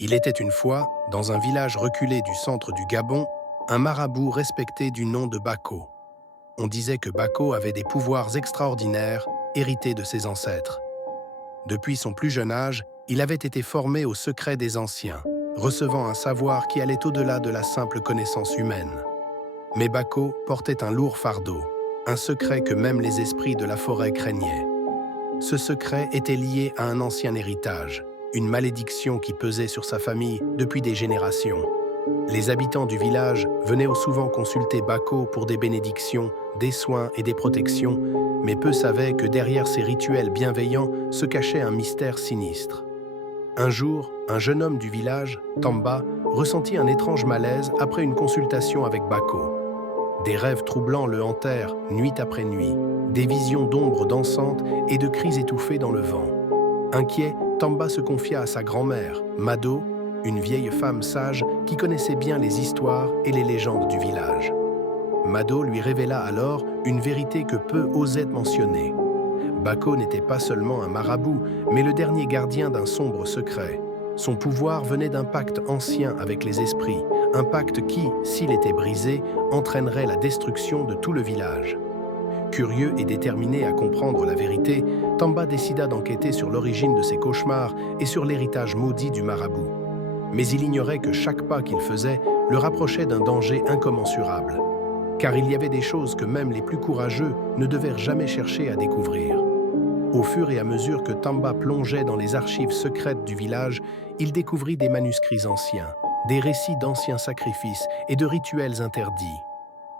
Il était une fois, dans un village reculé du centre du Gabon, un marabout respecté du nom de Bako. On disait que Bako avait des pouvoirs extraordinaires hérités de ses ancêtres. Depuis son plus jeune âge, il avait été formé au secret des anciens, recevant un savoir qui allait au-delà de la simple connaissance humaine. Mais Bako portait un lourd fardeau, un secret que même les esprits de la forêt craignaient. Ce secret était lié à un ancien héritage, une malédiction qui pesait sur sa famille depuis des générations. Les habitants du village venaient souvent consulter Bako pour des bénédictions, des soins et des protections, mais peu savaient que derrière ces rituels bienveillants se cachait un mystère sinistre. Un jour, un jeune homme du village, Tamba, ressentit un étrange malaise après une consultation avec Bako. Des rêves troublants le hantèrent, nuit après nuit, des visions d'ombres dansantes et de cris étouffés dans le vent. Inquiet, Tamba se confia à sa grand-mère, Mado, une vieille femme sage qui connaissait bien les histoires et les légendes du village. Mado lui révéla alors une vérité que peu osaient mentionner. Bako n'était pas seulement un marabout, mais le dernier gardien d'un sombre secret. Son pouvoir venait d'un pacte ancien avec les esprits, un pacte qui, s'il était brisé, entraînerait la destruction de tout le village. Curieux et déterminé à comprendre la vérité, Tamba décida d'enquêter sur l'origine de ses cauchemars et sur l'héritage maudit du marabout. Mais il ignorait que chaque pas qu'il faisait le rapprochait d'un danger incommensurable. Car il y avait des choses que même les plus courageux ne devaient jamais chercher à découvrir. Au fur et à mesure que Tamba plongeait dans les archives secrètes du village, il découvrit des manuscrits anciens, des récits d'anciens sacrifices et de rituels interdits.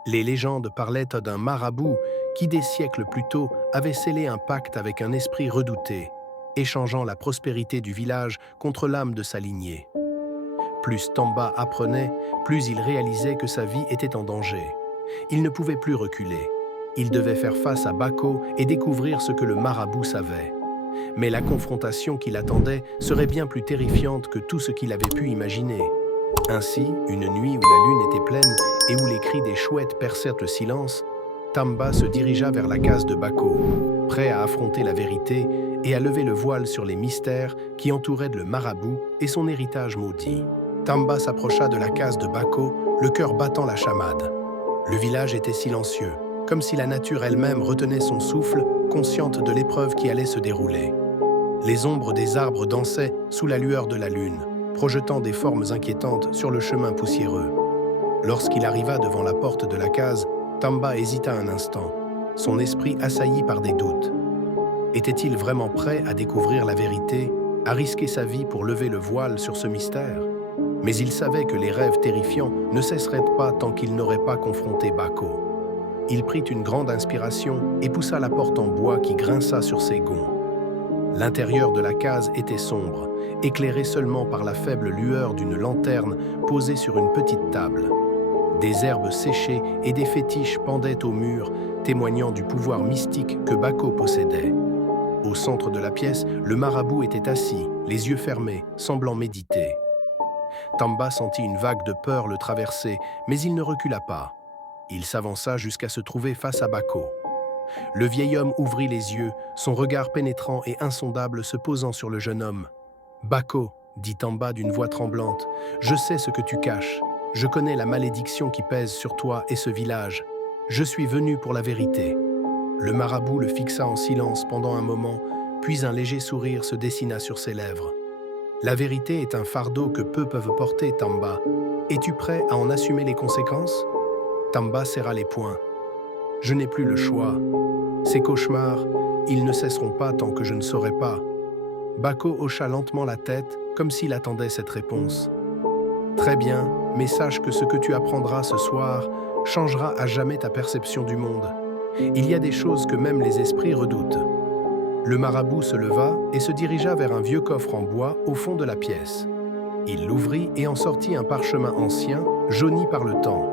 Les légendes parlaient d'un marabout qui, des siècles plus tôt, avait scellé un pacte avec un esprit redouté, échangeant la prospérité du village contre l'âme de sa lignée. Plus Tamba apprenait, plus il réalisait que sa vie était en danger. Il ne pouvait plus reculer. Il devait faire face à Bako et découvrir ce que le marabout savait. Mais la confrontation qui l'attendait serait bien plus terrifiante que tout ce qu'il avait pu imaginer. Ainsi, une nuit où la lune était pleine et où les cris des chouettes percèrent le silence, Tamba se dirigea vers la case de Bako, prêt à affronter la vérité et à lever le voile sur les mystères qui entouraient le marabout et son héritage maudit. Tamba s'approcha de la case de Bako, le cœur battant la chamade. Le village était silencieux, comme si la nature elle-même retenait son souffle, consciente de l'épreuve qui allait se dérouler. Les ombres des arbres dansaient sous la lueur de la lune, projetant des formes inquiétantes sur le chemin poussiéreux. Lorsqu'il arriva devant la porte de la case, Tamba hésita un instant, son esprit assailli par des doutes. Était-il vraiment prêt à découvrir la vérité, à risquer sa vie pour lever le voile sur ce mystère? Mais il savait que les rêves terrifiants ne cesseraient pas tant qu'il n'aurait pas confronté Bako. Il prit une grande inspiration et poussa la porte en bois qui grinça sur ses gonds. L'intérieur de la case était sombre, éclairé seulement par la faible lueur d'une lanterne posée sur une petite table. Des herbes séchées et des fétiches pendaient au mur, témoignant du pouvoir mystique que Bako possédait. Au centre de la pièce, le marabout était assis, les yeux fermés, semblant méditer. Tamba sentit une vague de peur le traverser, mais il ne recula pas. Il s'avança jusqu'à se trouver face à Bako. Le vieil homme ouvrit les yeux, son regard pénétrant et insondable se posant sur le jeune homme. « Bako, » dit Tamba d'une voix tremblante, « je sais ce que tu caches. Je connais la malédiction qui pèse sur toi et ce village. Je suis venu pour la vérité. » Le marabout le fixa en silence pendant un moment, puis un léger sourire se dessina sur ses lèvres. « La vérité est un fardeau que peu peuvent porter, Tamba. Es-tu prêt à en assumer les conséquences ?» Tamba serra les poings. « Je n'ai plus le choix. Ces cauchemars, ils ne cesseront pas tant que je ne saurai pas. » Bako hocha lentement la tête, comme s'il attendait cette réponse. « Très bien, mais sache que ce que tu apprendras ce soir changera à jamais ta perception du monde. Il y a des choses que même les esprits redoutent. » Le marabout se leva et se dirigea vers un vieux coffre en bois au fond de la pièce. Il l'ouvrit et en sortit un parchemin ancien, jauni par le temps.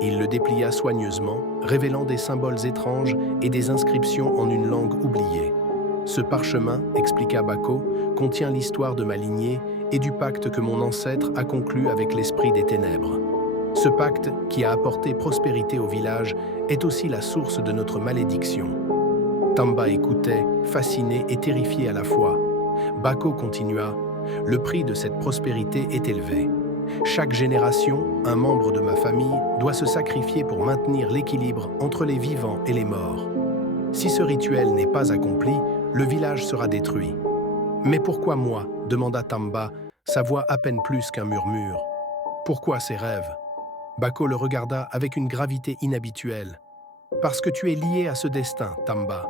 Il le déplia soigneusement, révélant des symboles étranges et des inscriptions en une langue oubliée. « Ce parchemin, expliqua Bako, contient l'histoire de ma lignée et du pacte que mon ancêtre a conclu avec l'esprit des ténèbres. Ce pacte, qui a apporté prospérité au village, est aussi la source de notre malédiction. » Tamba écoutait, fasciné et terrifié à la fois. Bako continua. Le prix de cette prospérité est élevé. Chaque génération, un membre de ma famille doit se sacrifier pour maintenir l'équilibre entre les vivants et les morts. Si ce rituel n'est pas accompli, le village sera détruit. « Mais pourquoi moi ?» demanda Tamba, sa voix à peine plus qu'un murmure. « Pourquoi ces rêves ?» Bako le regarda avec une gravité inhabituelle. « Parce que tu es lié à ce destin, Tamba.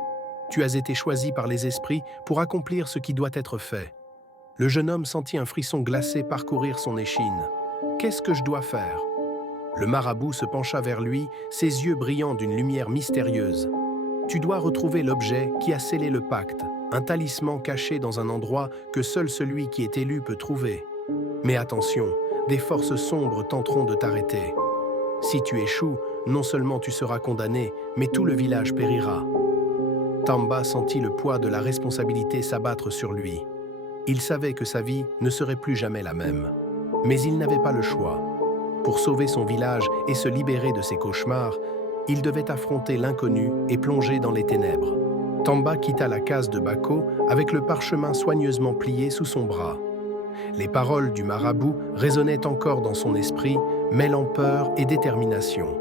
Tu as été choisi par les esprits pour accomplir ce qui doit être fait. » Le jeune homme sentit un frisson glacé parcourir son échine. « Qu'est-ce que je dois faire ?» Le marabout se pencha vers lui, ses yeux brillant d'une lumière mystérieuse. « Tu dois retrouver l'objet qui a scellé le pacte, un talisman caché dans un endroit que seul celui qui est élu peut trouver. Mais attention, des forces sombres tenteront de t'arrêter. Si tu échoues, non seulement tu seras condamné, mais tout le village périra. » Tamba sentit le poids de la responsabilité s'abattre sur lui. Il savait que sa vie ne serait plus jamais la même. Mais il n'avait pas le choix. Pour sauver son village et se libérer de ses cauchemars, il devait affronter l'inconnu et plonger dans les ténèbres. Tamba quitta la case de Bako avec le parchemin soigneusement plié sous son bras. Les paroles du marabout résonnaient encore dans son esprit, mêlant peur et détermination.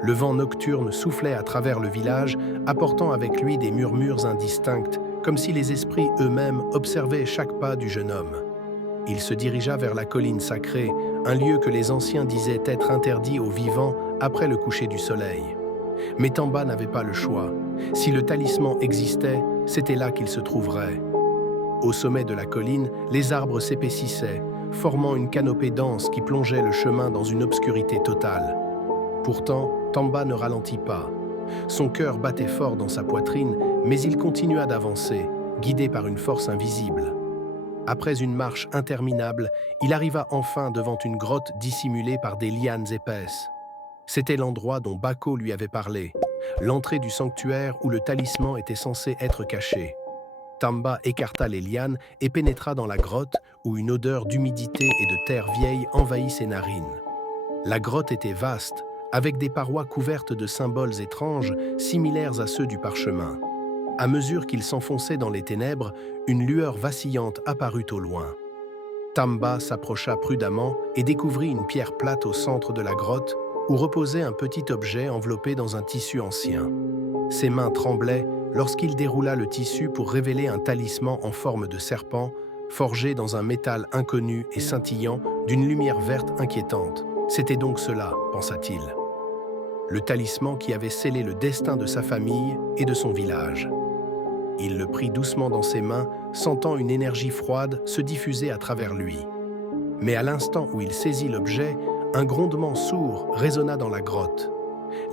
Le vent nocturne soufflait à travers le village, apportant avec lui des murmures indistincts, comme si les esprits eux-mêmes observaient chaque pas du jeune homme. Il se dirigea vers la colline sacrée, un lieu que les anciens disaient être interdit aux vivants après le coucher du soleil. Mais Tamba n'avait pas le choix. Si le talisman existait, c'était là qu'il se trouverait. Au sommet de la colline, les arbres s'épaississaient, formant une canopée dense qui plongeait le chemin dans une obscurité totale. Pourtant, Tamba ne ralentit pas. Son cœur battait fort dans sa poitrine, mais il continua d'avancer, guidé par une force invisible. Après une marche interminable, il arriva enfin devant une grotte dissimulée par des lianes épaisses. C'était l'endroit dont Bako lui avait parlé, l'entrée du sanctuaire où le talisman était censé être caché. Tamba écarta les lianes et pénétra dans la grotte où une odeur d'humidité et de terre vieille envahit ses narines. La grotte était vaste, avec des parois couvertes de symboles étranges, similaires à ceux du parchemin. À mesure qu'il s'enfonçait dans les ténèbres, une lueur vacillante apparut au loin. Tamba s'approcha prudemment et découvrit une pierre plate au centre de la grotte, où reposait un petit objet enveloppé dans un tissu ancien. Ses mains tremblaient lorsqu'il déroula le tissu pour révéler un talisman en forme de serpent, forgé dans un métal inconnu et scintillant d'une lumière verte inquiétante. C'était donc cela, pensa-t-il. Le talisman qui avait scellé le destin de sa famille et de son village. Il le prit doucement dans ses mains, sentant une énergie froide se diffuser à travers lui. Mais à l'instant où il saisit l'objet, un grondement sourd résonna dans la grotte.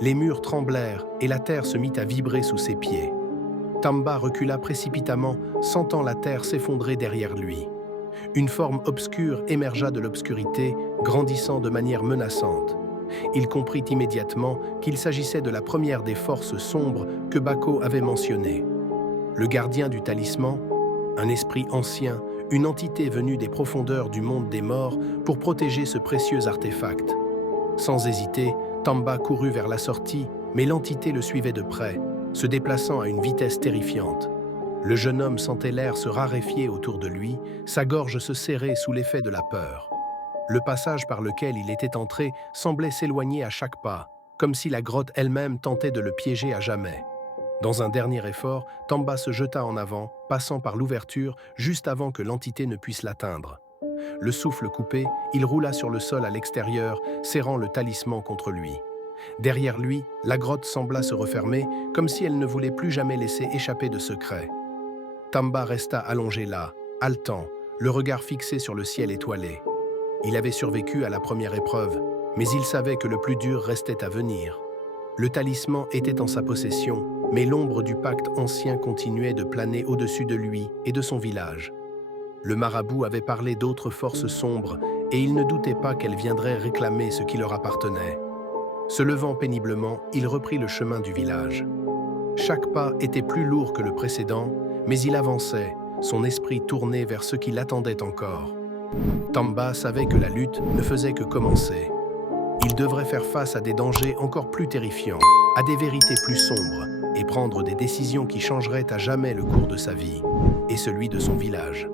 Les murs tremblèrent et la terre se mit à vibrer sous ses pieds. Tamba recula précipitamment, sentant la terre s'effondrer derrière lui. Une forme obscure émergea de l'obscurité, grandissant de manière menaçante. Il comprit immédiatement qu'il s'agissait de la première des forces sombres que Bako avait mentionnées. Le gardien du talisman, un esprit ancien, une entité venue des profondeurs du monde des morts pour protéger ce précieux artefact. Sans hésiter, Tamba courut vers la sortie, mais l'entité le suivait de près, se déplaçant à une vitesse terrifiante. Le jeune homme sentait l'air se raréfier autour de lui, sa gorge se serrer sous l'effet de la peur. Le passage par lequel il était entré semblait s'éloigner à chaque pas, comme si la grotte elle-même tentait de le piéger à jamais. Dans un dernier effort, Tamba se jeta en avant, passant par l'ouverture juste avant que l'entité ne puisse l'atteindre. Le souffle coupé, il roula sur le sol à l'extérieur, serrant le talisman contre lui. Derrière lui, la grotte sembla se refermer, comme si elle ne voulait plus jamais laisser échapper de secret. Tamba resta allongé là, haletant, le regard fixé sur le ciel étoilé. Il avait survécu à la première épreuve, mais il savait que le plus dur restait à venir. Le talisman était en sa possession, mais l'ombre du pacte ancien continuait de planer au-dessus de lui et de son village. Le marabout avait parlé d'autres forces sombres, et il ne doutait pas qu'elles viendraient réclamer ce qui leur appartenait. Se levant péniblement, il reprit le chemin du village. Chaque pas était plus lourd que le précédent, mais il avançait, son esprit tourné vers ce qui l'attendait encore. Tamba savait que la lutte ne faisait que commencer. Il devrait faire face à des dangers encore plus terrifiants, à des vérités plus sombres, et prendre des décisions qui changeraient à jamais le cours de sa vie et celui de son village.